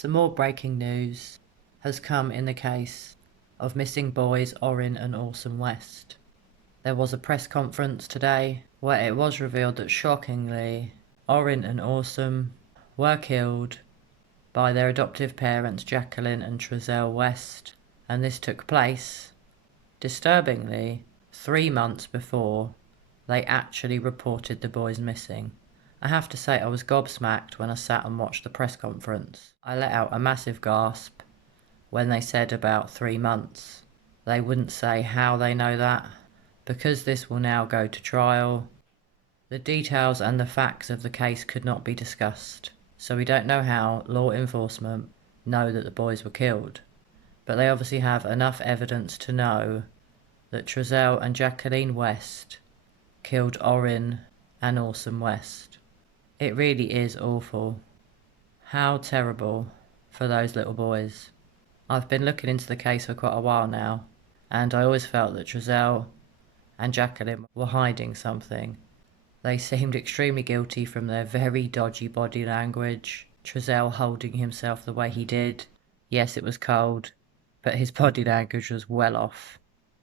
Some more breaking news has come in the case of missing boys Orrin and Orson West. There was a press conference today where it was revealed that shockingly, Orrin and Orson were killed by their adoptive parents Jacqueline and Trezell West, and this took place, disturbingly, 3 months before they actually reported the boys missing. I have to say I was gobsmacked when I sat and watched the press conference. I let out a massive gasp when they said about 3 months. They wouldn't say how they know that. Because this will now go to trial, the details and the facts of the case could not be discussed, so we don't know how law enforcement know that the boys were killed. But they obviously have enough evidence to know that Trezell and Jacqueline West killed Orrin and Orson West. It really is awful. How terrible for those little boys. I've been looking into the case for quite a while now, and I always felt that Trezell and Jacqueline were hiding something. They seemed extremely guilty from their very dodgy body language. Trezell holding himself the way he did. Yes, it was cold, but his body language was well off.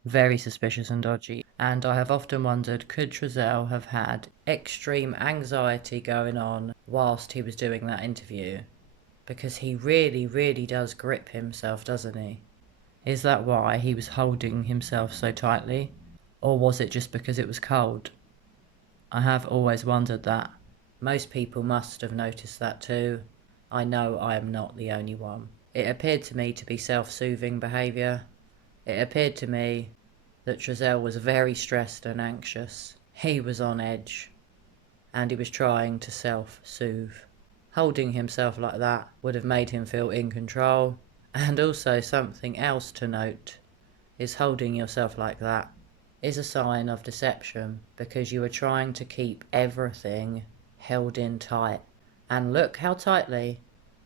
Very suspicious and dodgy. And I have often wondered, could Trezell have had extreme anxiety going on whilst he was doing that interview? Because he really does grip himself, doesn't he? Is that why he was holding himself so tightly? Or was it just because it was cold? I have always wondered that. Most people must have noticed that too. I know I am not the only one. It appeared to me to be self-soothing behaviour. It appeared to me that Trezell was very stressed and anxious. He was on edge, and he was trying to self-soothe. Holding himself like that would have made him feel in control. And also something else to note is holding yourself like that is a sign of deception, because you are trying to keep everything held in tight. And look how tightly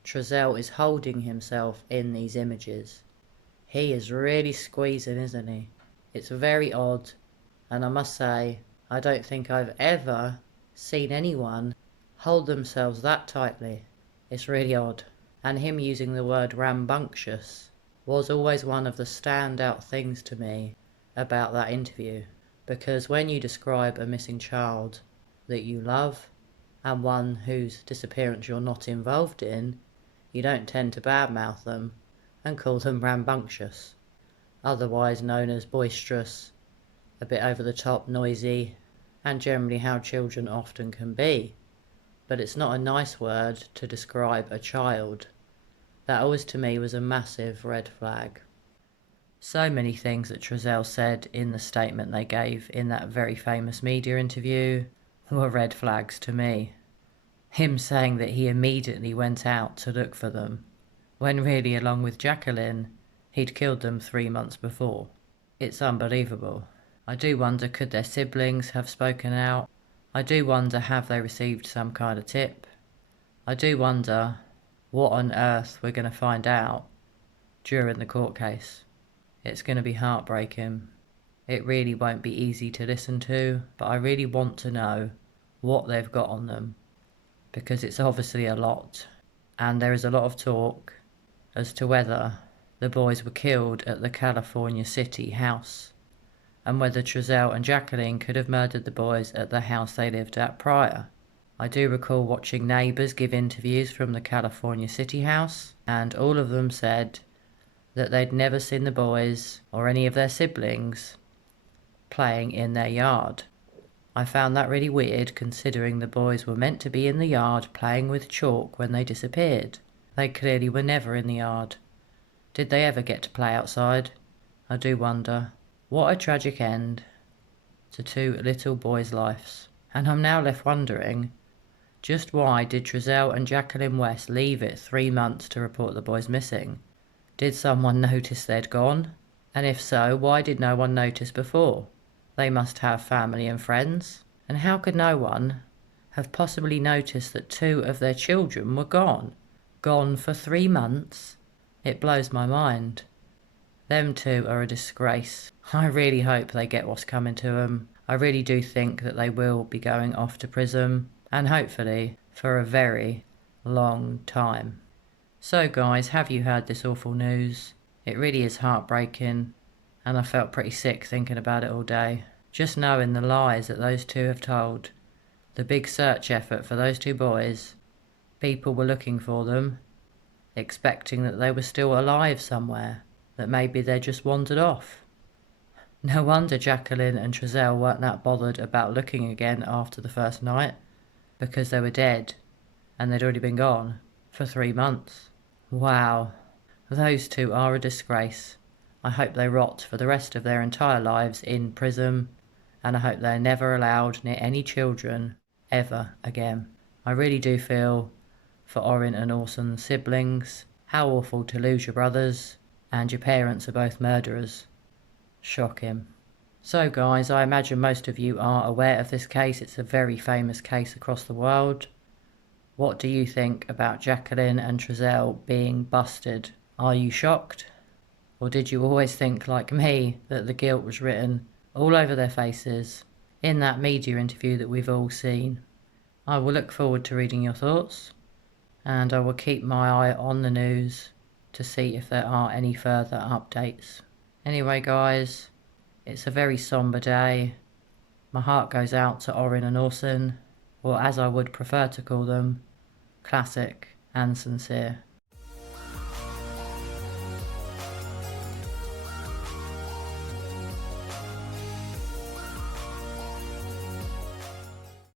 Trezell is holding himself in these images. He is really squeezing, isn't he? It's very odd, and I must say, I don't think I've ever seen anyone hold themselves that tightly. It's really odd. And him using the word rambunctious was always one of the standout things to me about that interview, because when you describe a missing child that you love and one whose disappearance you're not involved in, you don't tend to badmouth them and call them rambunctious, otherwise known as boisterous, a bit over the top, noisy, and generally how children often can be. But it's not a nice word to describe a child. That always to me was a massive red flag. So many things that Trezell said in the statement they gave in that very famous media interview were red flags to me. Him saying that he immediately went out to look for them, when really, along with Jacqueline, he'd killed them 3 months before. It's unbelievable. I do wonder, could their siblings have spoken out? I do wonder, have they received some kind of tip? I do wonder what on earth we're going to find out during the court case. It's going to be heartbreaking. It really won't be easy to listen to, but I really want to know what they've got on them, because it's obviously a lot, and there is a lot of talk as to whether the boys were killed at the California City house, and whether Trezell and Jacqueline could have murdered the boys at the house they lived at prior. I do recall watching neighbours give interviews from the California City house, and all of them said that they'd never seen the boys or any of their siblings playing in their yard. I found that really weird, considering the boys were meant to be in the yard playing with chalk when they disappeared. They clearly were never in the yard. Did they ever get to play outside? I do wonder. What a tragic end to 2 little boys' lives. And I'm now left wondering, just why did Trezell and Jacqueline West leave it 3 months to report the boys missing? Did someone notice they'd gone? And if so, why did no one notice before? They must have family and friends. And how could no one have possibly noticed that 2 of their children were gone? Gone for 3 months? It blows my mind. Them 2 are a disgrace. I really hope they get what's coming to them. I really do think that they will be going off to prison, and hopefully for a very long time. So guys, have you heard this awful news? It really is heartbreaking, and I felt pretty sick thinking about it all day. Just knowing the lies that those two have told, the big search effort for those two boys, people were looking for them, expecting that they were still alive somewhere, that maybe they just wandered off. No wonder Jacqueline and Trezell weren't that bothered about looking again after the first night, because they were dead, and they'd already been gone for 3 months. Wow, those two are a disgrace. I hope they rot for the rest of their entire lives in prison, and I hope they're never allowed near any children ever again. I really do feel for Orrin and Orson's siblings. How awful to lose your brothers, and your parents are both murderers. Shocking. So guys, I imagine most of you are aware of this case. It's a very famous case across the world. What do you think about Jacqueline and Trezell being busted? Are you shocked? Or did you always think, like me, that the guilt was written all over their faces in that media interview that we've all seen? I will look forward to reading your thoughts, and I will keep my eye on the news to see if there are any further updates. Anyway guys, it's a very sombre day. My heart goes out to Orrin and Orson, or as I would prefer to call them, classic and sincere.